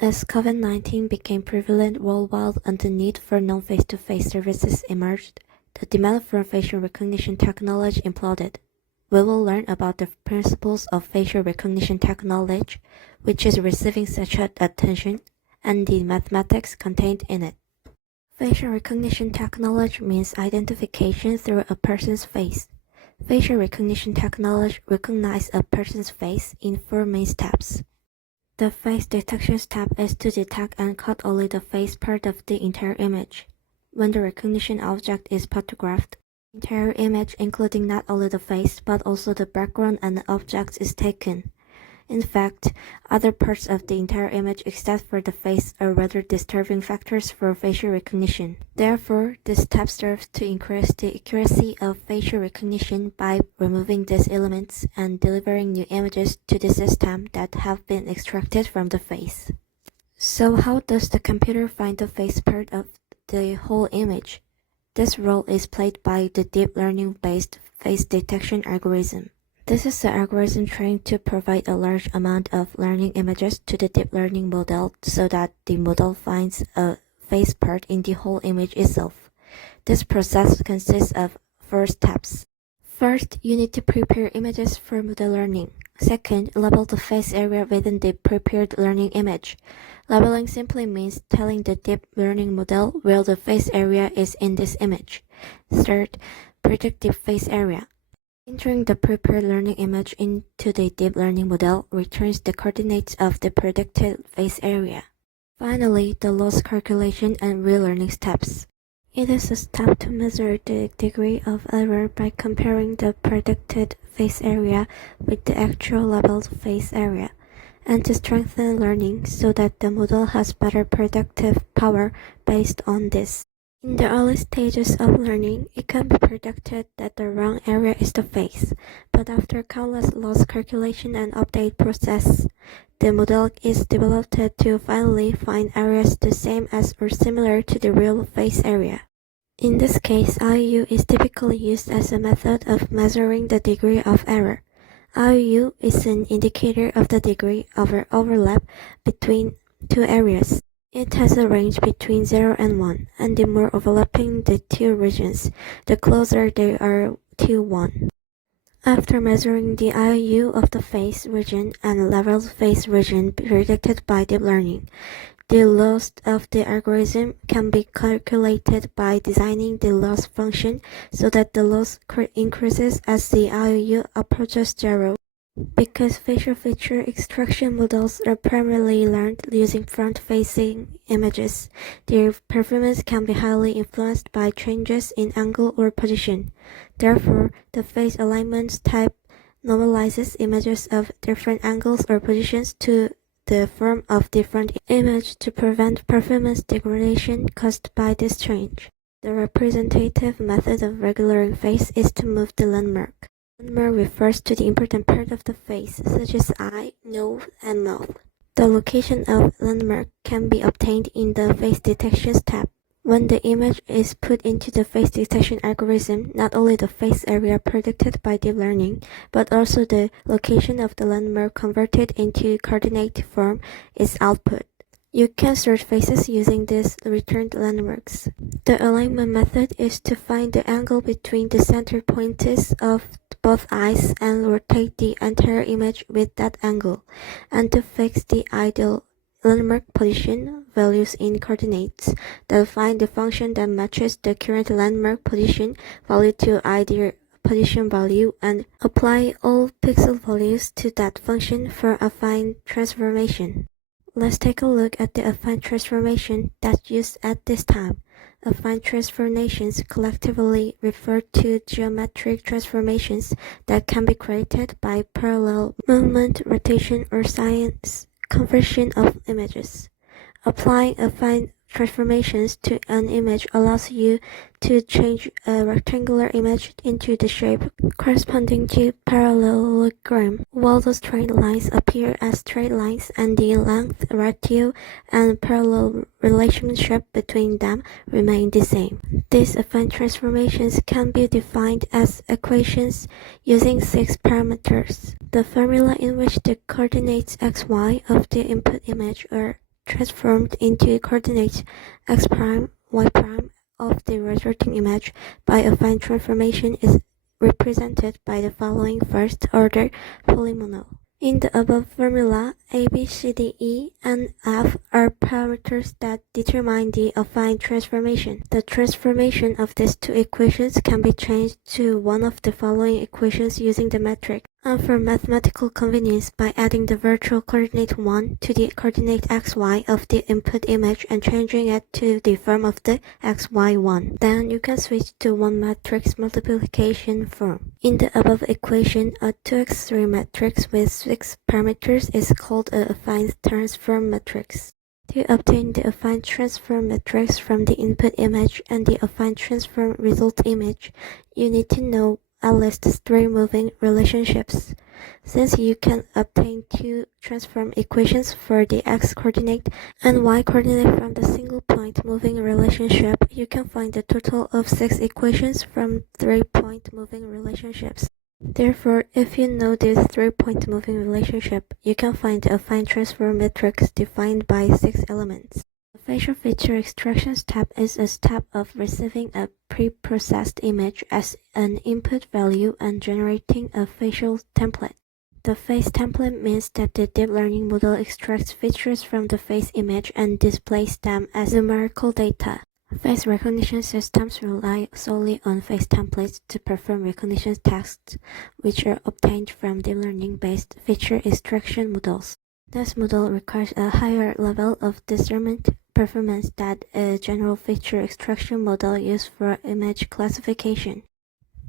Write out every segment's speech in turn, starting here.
As COVID-19 became prevalent worldwide and the need for non-face-to-face services emerged, the demand for facial recognition technology imploded. We will learn about the principles of facial recognition technology, which is receiving such attention, and the mathematics contained in it. Facial recognition technology means identification through a person's face. Facial recognition technology recognizes a person's face in four main steps. The face detection step is to detect and cut only the face part of the entire image. When the recognition object is photographed, the entire image including not only the face but also the background and the objects is taken. In fact, other parts of the entire image except for the face are rather disturbing factors for facial recognition. Therefore, this step serves to increase the accuracy of facial recognition by removing these elements and delivering new images to the system that have been extracted from the face. So how does the computer find the face part of the whole image? This role is played by the deep learning-based face detection algorithm. This is the algorithm trained to provide a large amount of learning images to the deep learning model so that the model finds a face part in the whole image itself. This process consists of four steps. First, you need to prepare images for model learning. Second, label the face area within the prepared learning image. Labeling simply means telling the deep learning model where the face area is in this image. Third, predict the face area. Entering the prepared learning image into the deep learning model returns the coordinates of the predicted face area. Finally, the loss calculation and relearning steps. It is a step to measure the degree of error by comparing the predicted face area with the actual labeled face area, and to strengthen learning so that the model has better predictive power based on this. In the early stages of learning, it can be predicted that the wrong area is the face, but after countless loss calculation and update process, the model is developed to finally find areas the same as or similar to the real face area. In this case, IOU is typically used as a method of measuring the degree of error. IOU is an indicator of the degree of overlap between two areas. It has a range between 0 and 1, and the more overlapping the two regions, the closer they are to 1. After measuring the IOU of the face region and leveled face region predicted by deep learning, the loss of the algorithm can be calculated by designing the loss function so that the loss increases as the IOU approaches 0. Because facial feature extraction models are primarily learned using front-facing images, their performance can be highly influenced by changes in angle or position. Therefore, the face alignment type normalizes images of different angles or positions to the form of different image to prevent performance degradation caused by this change. The representative method of regularing face is to move the landmark. Landmark refers to the important part of the face, such as eye, nose, and mouth. The location of landmark can be obtained in the face detection step. When the image is put into the face detection algorithm, not only the face area predicted by deep learning, but also the location of the landmark converted into coordinate form is output. You can search faces using these returned landmarks. The alignment method is to find the angle between the center points of both eyes and rotate the entire image with that angle, and to fix the ideal landmark position values in coordinates, then find the function that matches the current landmark position value to ideal position value and apply all pixel values to that function for affine transformation. Let's take a look at the affine transformation that's used at this time. Affine transformations collectively refer to geometric transformations that can be created by parallel movement, rotation, or science conversion of images. Applying affine transformations to an image allows you to change a rectangular image into the shape corresponding to parallelogram, while the straight lines appear as straight lines and the length ratio and parallel relationship between them remain the same. These affine transformations can be defined as equations using 6 parameters. The formula in which the coordinates xy of the input image are transformed into coordinates x prime, y prime of the resulting image by affine transformation is represented by the following first-order polynomial. In the above formula, a, b, c, d, e, and f are parameters that determine the affine transformation. The transformation of these two equations can be changed to one of the following equations using the metric, and for mathematical convenience by adding the virtual coordinate 1 to the coordinate xy of the input image and changing it to the form of the xy1. Then you can switch to one matrix multiplication form. In the above equation, a 2x3 matrix with 6 parameters is called a affine transform matrix. To obtain the affine transform matrix from the input image and the affine transform result image, you need to know at least 3 moving relationships. Since you can obtain 2 transform equations for the x-coordinate and y-coordinate from the single point moving relationship, you can find a total of 6 equations from 3-point moving relationships. Therefore, if you know this 3-point moving relationship, you can find the affine transform matrix defined by 6 elements. The facial feature extraction step is a step of receiving a pre-processed image as an input value and generating a facial template. The face template means that the deep learning model extracts features from the face image and displays them as numerical data. Face recognition systems rely solely on face templates to perform recognition tasks, which are obtained from deep learning-based feature extraction models. This model requires a higher level of discernment performance than a general feature extraction model used for image classification.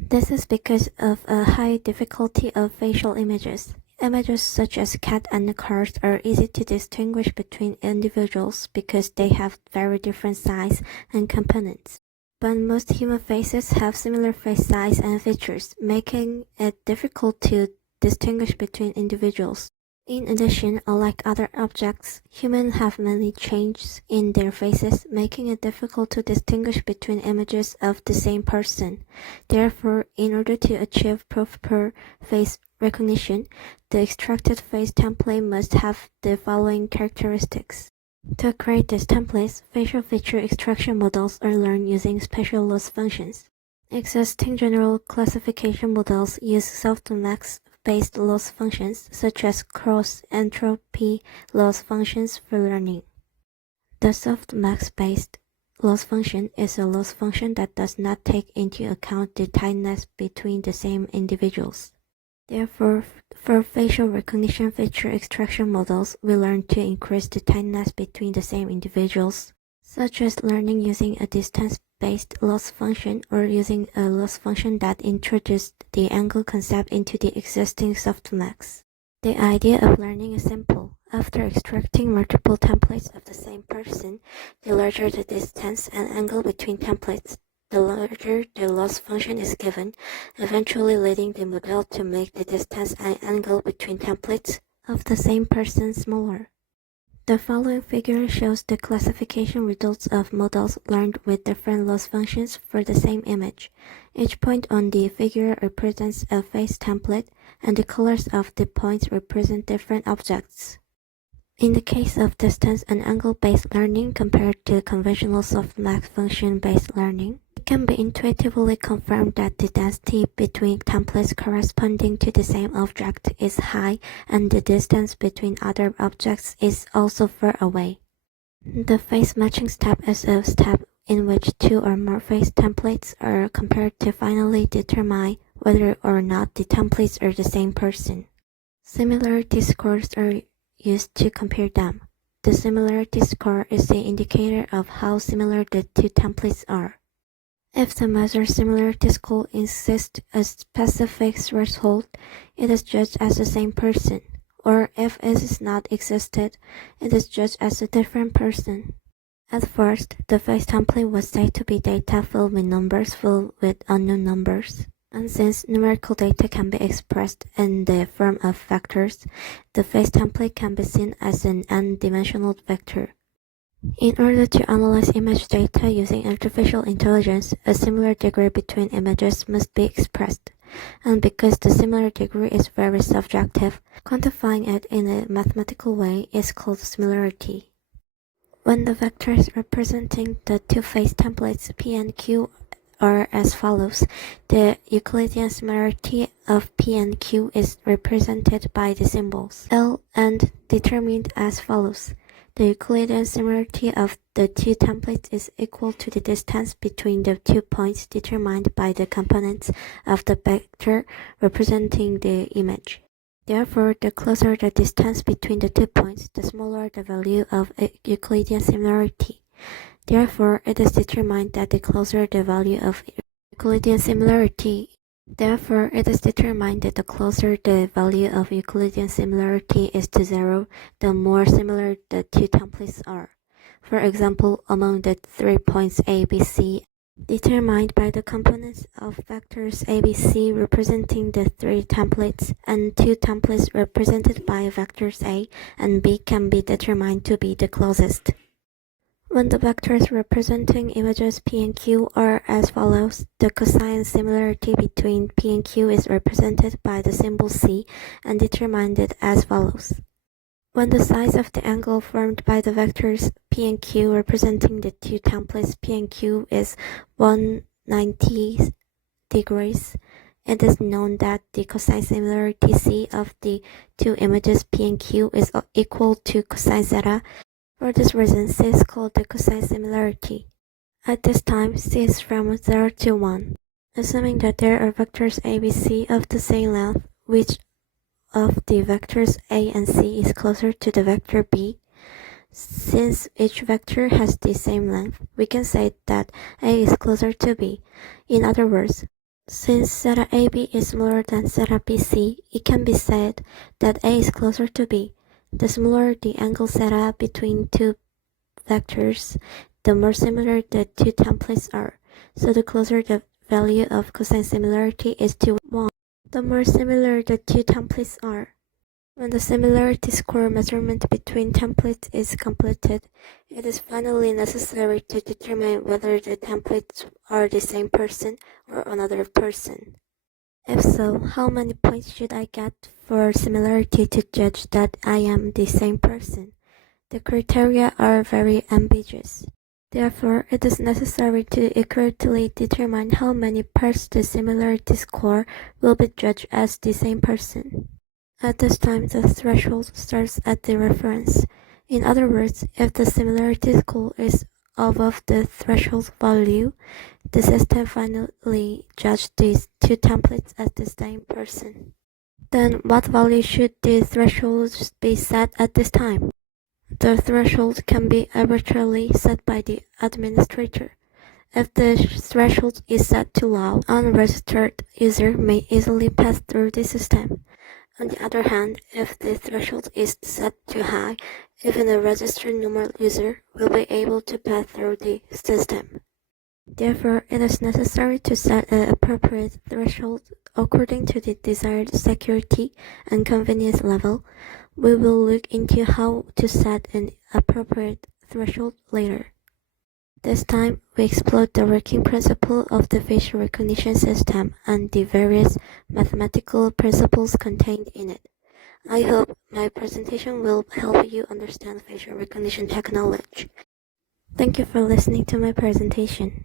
This is because of a high difficulty of facial images. Images such as cat and cars are easy to distinguish between individuals because they have very different size and components. But most human faces have similar face size and features, making it difficult to distinguish between individuals. In addition, unlike other objects, humans have many changes in their faces, making it difficult to distinguish between images of the same person. Therefore, in order to achieve proper face recognition, the extracted face template must have the following characteristics. To create these templates, facial feature extraction models are learned using special loss functions. Existing general classification models use softmax-based loss functions such as cross-entropy loss functions for learning. The softmax-based loss function is a loss function that does not take into account the tightness between the same individuals. Therefore, for facial recognition feature extraction models, we learn to increase the tightness between the same individuals, such as learning using a distance-based loss function or using a loss function that introduced the angle concept into the existing softmax. The idea of learning is simple. After extracting multiple templates of the same person, the larger the distance and angle between templates, the larger the loss function is given, eventually leading the model to make the distance and angle between templates of the same person smaller. The following figure shows the classification results of models learned with different loss functions for the same image. Each point on the figure represents a face template, and the colors of the points represent different objects. In the case of distance and angle-based learning compared to conventional softmax function-based learning, it can be intuitively confirmed that the density between templates corresponding to the same object is high and the distance between other objects is also far away. The face matching step is a step in which 2 or more face templates are compared to finally determine whether or not the templates are the same person. Similarity scores are used to compare them. The similarity score is the indicator of how similar the two templates are. If the measure similarity score exceeds a specific threshold, it is judged as the same person, or if it is not existed, it is judged as a different person. At first, the face template was said to be data filled with numbers filled with unknown numbers. And since numerical data can be expressed in the form of vectors, the face template can be seen as an n-dimensional vector. In order to analyze image data using artificial intelligence, a similar degree between images must be expressed. And because the similar degree is very subjective, quantifying it in a mathematical way is called similarity. When the vectors representing the two-phase templates P and Q are as follows, the Euclidean similarity of P and Q is represented by the symbols L and determined as follows. The Euclidean similarity of the two templates is equal to the distance between the 2 points determined by the components of the vector representing the image. Therefore, the closer the distance between the 2 points, the smaller the value of Euclidean similarity. Therefore, it is determined that the closer the value of Euclidean similarity is to 0, the more similar the two templates are. For example, among the 3 points A, B, C, determined by the components of vectors A, B, C representing the 3 templates, and 2 templates represented by vectors A and B can be determined to be the closest. When the vectors representing images P and Q are as follows, the cosine similarity between P and Q is represented by the symbol C and determined as follows. When the size of the angle formed by the vectors P and Q representing the two templates P and Q is 190 degrees, it is known that the cosine similarity C of the two images P and Q is equal to cosine zeta. For this reason, C is called the cosine similarity. At this time, C is from 0 to 1. Assuming that there are vectors A, B, C of the same length, which of the vectors A and C is closer to the vector B? Since each vector has the same length, we can say that A is closer to B. In other words, since zeta AB is smaller than zeta BC, it can be said that A is closer to B. The smaller the angle zeta between two vectors, the more similar the two templates are. So the closer the value of cosine similarity is to 1, the more similar the two templates are. When the similarity score measurement between templates is completed, it is finally necessary to determine whether the templates are the same person or another person. If so, how many points should I get for similarity to judge that I am the same person? The criteria are very ambiguous. Therefore, it is necessary to accurately determine how many parts the similarity score will be judged as the same person. At this time, the threshold starts at the reference. In other words, if the similarity score is above the threshold value, the system finally judged these two templates as the same person. Then what value should the threshold be set at this time? The threshold can be arbitrarily set by the administrator. If the threshold is set too low, an unregistered user may easily pass through the system. On the other hand, if the threshold is set too high, even a registered normal user will be able to pass through the system. Therefore, it is necessary to set an appropriate threshold according to the desired security and convenience level. We will look into how to set an appropriate threshold later. This time, we explored the working principle of the facial recognition system and the various mathematical principles contained in it. I hope my presentation will help you understand facial recognition technology. Thank you for listening to my presentation.